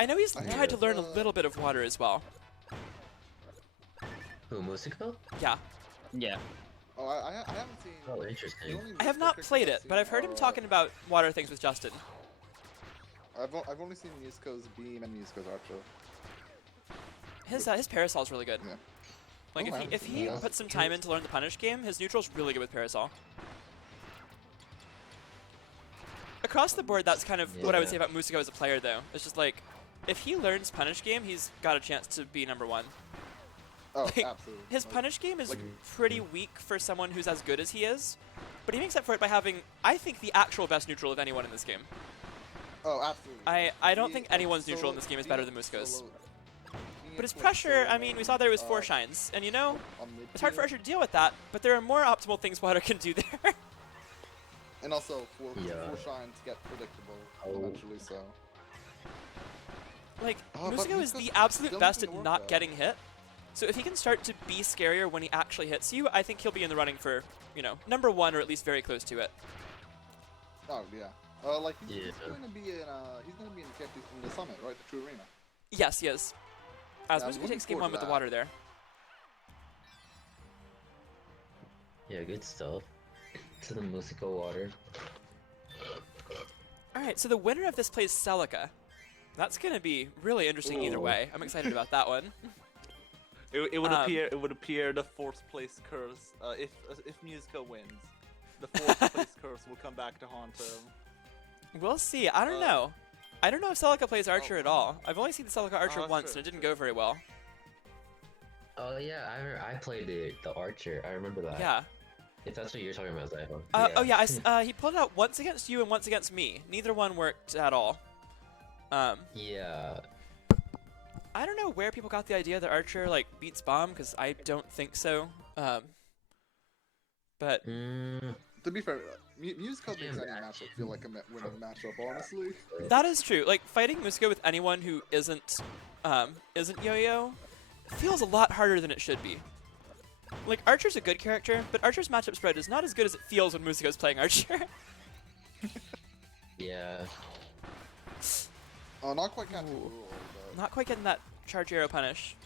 I know he's tried to learn a little bit of water as well. Who, Músico? Yeah. Yeah. Oh, I haven't seen. Oh, interesting. I have not played it, but I've heard him talking about water things with Justin. I've only seen Musico's beam and Musico's archer. His parasol is really good. Yeah. Like if he puts some time in to learn the punish game, his neutral's really good with parasol. Across the board, that's kind of what I would say about Músico as a player, though. It's just like, if he learns punish game, he's got a chance to be #1. Oh, Like, absolutely. his punish game is pretty weak for someone who's as good as he is, but he makes up for it by having, I think, the actual best neutral of anyone in this game. Oh, absolutely. I don't think anyone's neutral in this game is better than Músico's. But his pressure, I mean, we saw there was 4 shines, and you know, it's hard for Archer to deal with that, but there are more optimal things Water can do there. And also, 4 shines get predictable eventually, so. Like, but Músico is the Músico's absolute still best doesn't at work, not though. getting hit. So if he can start to be scarier when he actually hits you, I think he'll be in the running for, you know, #1 or at least very close to it. Oh yeah. Like he's going to be in in the summit, right? The true arena. Yes, he is. As Yeah, I'm Músico looking takes game forward 1 to with the that. water there. Yeah, good stuff. To the Músico water. Alright, so the winner of this plays Celica. That's going to be really interesting either way. I'm excited about that one. It would appear the 4th place curse if Musico wins. The 4th place curse will come back to haunt him. We'll see. I don't know. I don't know if Celica plays Archer at all. I've only seen the Celica Archer once, and it didn't go very well. Oh yeah, I played the Archer. I remember that. Yeah. If that's what you're talking about, Zyphon. Oh yeah, he pulled it out once against you and once against me. Neither one worked at all. Yeah. I don't know where people got the idea that Archer like beats Bomb, because I don't think so. But To be fair, Musico makes any matchup feel like a winning matchup, honestly. that is true. Like fighting Músico with anyone who isn't Yo-Yo feels a lot harder than it should be. Like Archer's a good character, but Archer's matchup spread is not as good as it feels when Musico's playing Archer. Yeah. Oh, not quite catching the rule. Not quite getting that charge arrow punish.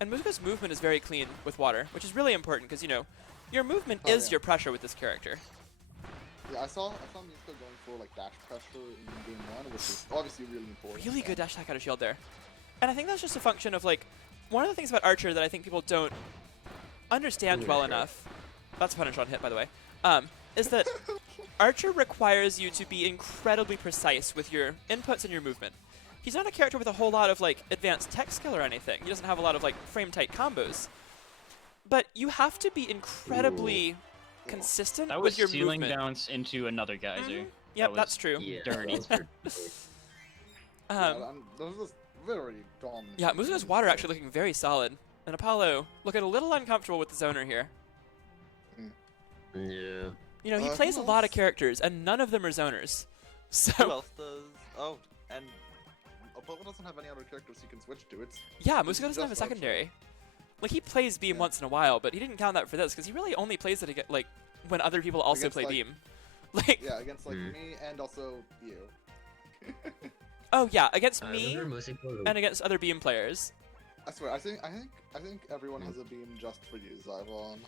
And Musico's movement is very clean with water, which is really important because, you know, your movement is your pressure with this character. Yeah, I saw Musico going for like dash pressure in game 1, which is obviously really important. Really good dash attack out of shield there. And I think that's just a function of, like, one of the things about Archer that I think people don't understand well enough, that's punish on hit, by the way, is that Archer requires you to be incredibly precise with your inputs and your movement. He's not a character with a whole lot of, like, advanced tech skill or anything. He doesn't have a lot of, like, frame-tight combos. But you have to be incredibly consistent That with was your ceiling movement. bounce into another geyser. Yep, was that's true. Yeah. dirty. Those are very dominant. Yeah, Músico's water actually looking very solid. And Apollo looking a little uncomfortable with the zoner here. Yeah. You know, he Who plays a lot of else? characters, and none of them are zoners. Who So, else does? Oh, and Apollo doesn't have any other characters he can switch to. It's yeah, This Músico is doesn't have a just Archer. secondary. Like, he plays Beam Yeah. once in a while, but he didn't count that for this, because he really only plays it, like, when other people also Against, play like- Beam. Like, yeah, against like me and also you. oh yeah, against I me remember Músico. and against other Beam players. I swear, I think everyone has a beam just for you, Zyvon.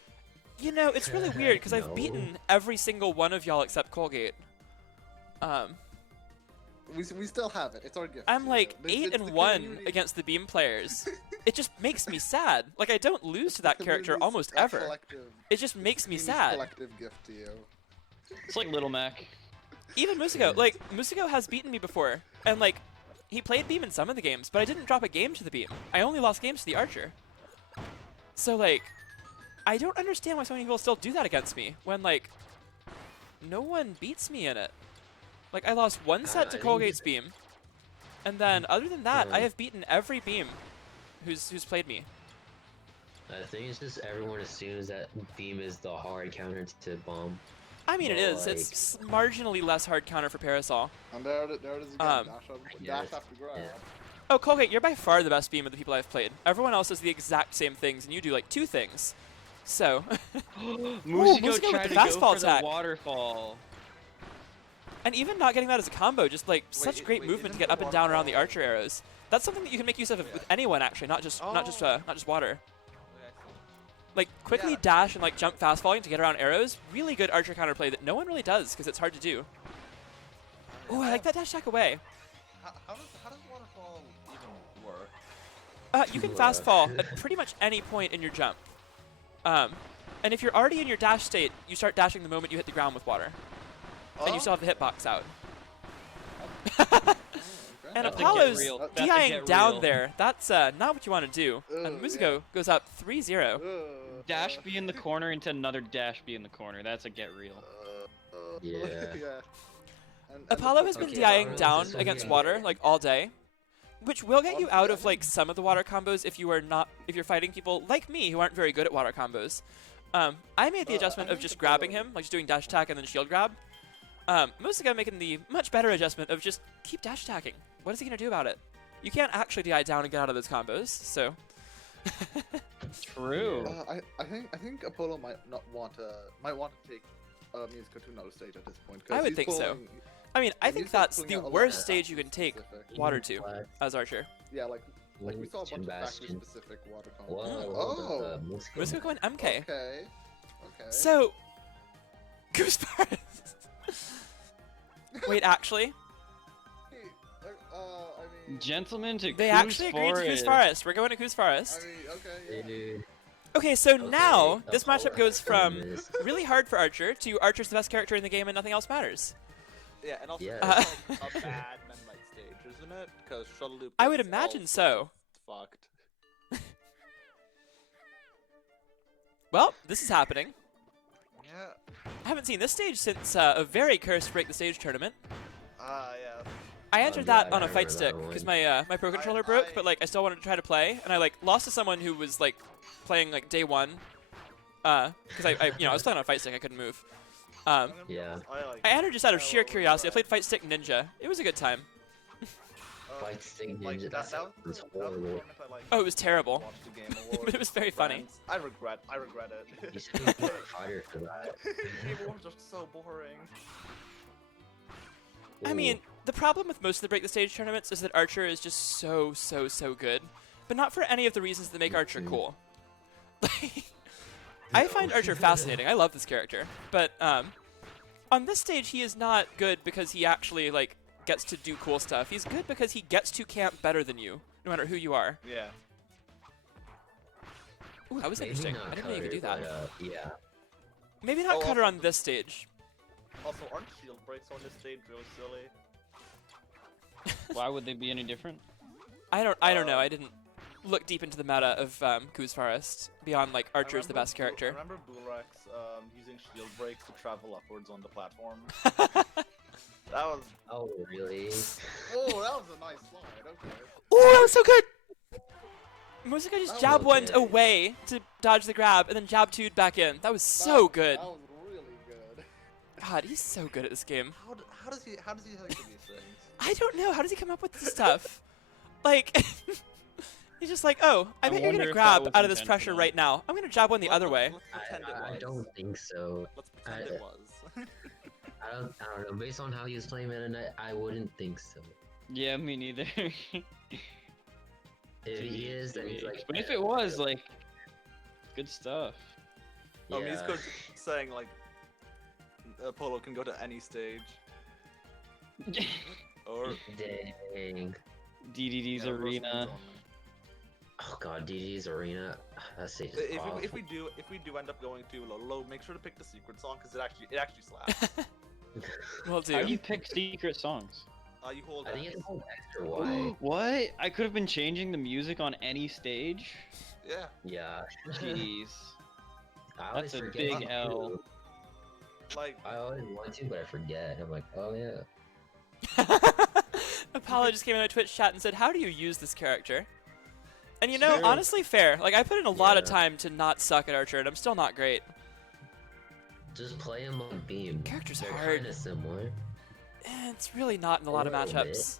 You know, it's really weird, because No. I've beaten every single one of y'all except Colgate. We still have it. It's our gift. I'm to like you. 8 It's and the 1 community- against the Beam players. It just makes me sad. Like, I don't lose to that the character community's almost a ever. collective- It just makes me community's sad. Collective gift to you. It's like Little Mac. Even Músico, like, Músico has beaten me before, and, like, he played Beam in some of the games, but I didn't drop a game to the Beam. I only lost games to the Archer. So, like, I don't understand why so many people still do that against me, when, like, no one beats me in it. Like, I lost one set to I think Colgate's Beam, and then, other than that, I Yeah. have beaten every Beam who's played me. I think it's just everyone assumes that Beam is the hard counter to Bomb. I mean, it Well, is. It's marginally less hard counter for Parasol. And there it is again. Dash guess. after grab. Yeah. Oh, Colgate, you're by far the best Beam of the people I've played. Everyone else does the exact same things, and you do, like, 2 things. So, Músico Músico with tried the to fastball go for attack. the waterfall. And even not getting that as a combo, just like such great wait, movement to isn't get up and down around the waterfall- archer arrows. That's something that you can make use of with anyone actually, not just not just water. Okay, I see. Like quickly Yeah. dash and like jump fast falling to get around arrows. Really good archer counterplay that no one really does because it's hard to do. Oh, I like that dash attack away. How does waterfall even work? You can fast fall at pretty much any point in your jump. And if you're already in your dash state, you start dashing the moment you hit the ground with water. And you still have the hitbox out. And That's a Apollo's get real. That's a DIing get down real. there. That's not what you want to do. And Ugh, Musico goes up 3-0. Dash B in the corner into another dash B in the corner. That's a get real. Yeah. And Apollo has been Okay, DIing alright, down this one against here. water like all day, which will get you Honestly, out I of like some of the water combos if you're fighting people like me who aren't very good at water combos. I made the adjustment I of think just Apollo- grabbing him, like just doing dash attack and then shield grab. Musico making the much better adjustment of just keep dash attacking. What is he gonna do about it? You can't actually DI down and get out of those combos, so. True. I think Apollo might want to take Musico to another stage at this point. 'cause I would he's think so. pulling- I mean, I he's think pulling that's out the a lot worst of stage you can take specific. water to as Archer. Yeah, like we saw a bunch of factory Bastion. specific water combos. Whoa, Oh, Músico. Musico going MK. okay. So, Goose Forest. Wait, actually, Hey, I mean, Gentlemen to they Coos actually agreed to Goose Forest. We're going to Goose Forest. okay, Hey, yeah. dude. Okay, so Okay, now this Apollo matchup goes has from done this. really hard for Archer to Archer's the best character in the game and nothing else matters. Yeah, and also Yeah. it's like a bad Mennonite stage, isn't it? Because shuttle loop. I would gets all imagine sorts so. of Fucked. Well, this is happening. Yeah. I haven't seen this stage since a very cursed Break the Stage tournament. Yeah. I entered yeah, that I on a fight remember stick that because one. my pro controller broke, but like I still wanted to try to play, and I like lost to someone who was like playing like day one, because I was playing on a fight stick, I couldn't move. Yeah. I entered just out of sheer curiosity. I played Fight Stick Ninja. It was a good time. Fight Stick Ninja. That sounds horrible. Oh, it was terrible, but it was very funny. I regret it. You should be a fighter for that. Game Awards are so boring. I mean, the problem with most of the Break the Stage tournaments is that Archer is just so good, but not for any of the reasons that make Archer cool. I find Archer fascinating. I love this character, but on this stage he is not good because he actually like gets to do cool stuff. He's good because he gets to camp better than you, no matter who you are. Yeah. Ooh, that was Maybe interesting. not I didn't know you could do that. Cutter, but, yeah. Maybe not Oh, Cutter also on this stage. Also, aren't shield breaks on this stage really silly? Why would they be any different? I don't know. I didn't look deep into the meta of Goose Forest beyond like Archer's the best character. I remember Bulrex using shield breaks to travel upwards on the platform. That was. Oh, really? Oh, that was a nice slide. Okay. Oh, that was so good! Musica just That jab was one okay. away to dodge the grab, and then jab two'd back in. That was so good. That was really good. God, he's so good at this game. How does he think of these things? I don't know. How does he come up with this stuff? Like, he's just like, oh, I I bet you're wonder gonna if that grab was out of this pressure intentional. right now. I'm gonna jab one the other way. Let's pretend it I was. don't think so. Let's pretend it was. I don't know. Based on how he was playing Meta Knight, I wouldn't think so. Yeah, me neither. If he is, then he's like. But if it was, like, good stuff. Oh, yeah. Musico's saying like Apollo can go to any stage. Or Dang. DDD's yeah, arena. Rosalind's Oh god, DD's arena. That stage is only. awful. If we do end up going to Lolo, make sure to pick the secret song because it actually slaps. Will How do you do. pick secret songs? You hold. I think X. it's hold extra wide. What? I could have been changing the music on any stage? Yeah. Yeah. Jeez. I always That's a forget big to. L. Like. I always want to, but I forget. I'm like, oh yeah. Apollo just came in my Twitch chat and said, how do you use this character? And you know, True. honestly, fair. Like, I put in a lot of Yeah. time to not suck at Archer, and I'm still not great. Just play him on beam. Character's They're hard. kind of similar. It's really not in a lot of little bit. matchups.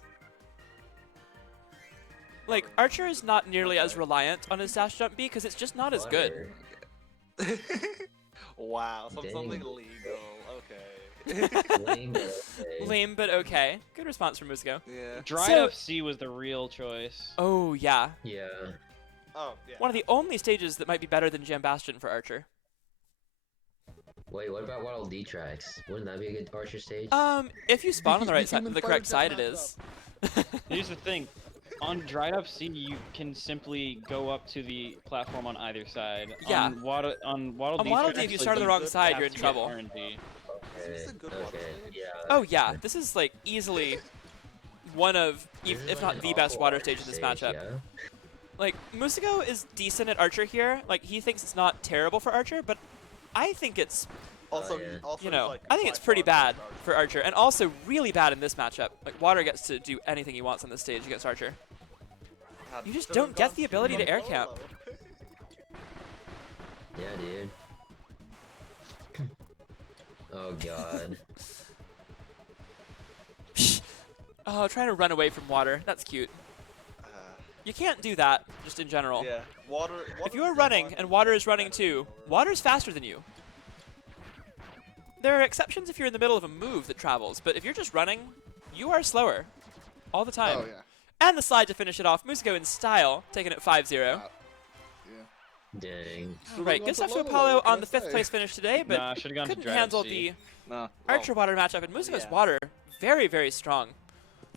Like, Archer is not nearly as reliant on his dash jump B because it's just not as good. Butter. Wow. Something Dang. legal. Okay. Lame, but okay. Lame, but okay. Good response from Musico. Yeah. Dried So- up sea was the real choice. Oh, yeah. Yeah. Oh, yeah. One of the only stages that might be better than Jam Bastion for Archer. Wait, what about Waddle D tracks? Wouldn't that be a good Archer stage? If you spawn on the right The side, human the fighter correct just side, it messed is. Here's the thing. On dried up sea, you can simply go up to the platform on either side. Yeah. On Waddle On D, Waddle Dee, if you start on the wrong side, have you're in to get trouble. RNG. Okay, Is this a good water okay, stage? yeah. Oh yeah, this is like easily one of, This is if like not an the best awful water Archer stage in this stage, matchup. yeah? Like, Musico is decent at Archer here. Like, he thinks it's not terrible for Archer, but I think it's, Also, yeah. also you know, like, I think by it's pretty far the bad best for Archer, and also really bad in this matchup. Like, Water gets to do anything he wants on this stage against Archer. Archer. You just don't get the ability to air camp. Yeah, dude. Oh god. Oh, trying to run away from Water. That's cute. You can't do that, just in general. Yeah. Water. If you are running and Water is running too, Water's faster than you. There are exceptions if you're in the middle of a move that travels, but if you're just running, you are slower. All the time. Oh yeah. And the slide to finish it off. Musico in style, taking it 5-0. Yeah. Dang. Right, good stuff to Lolo, Apollo what can on I the 5th say? place finish today, but Nah, should've gone to couldn't dried up handle sea. the No. Archer Water matchup. And Musico's yeah. Water, very, very strong.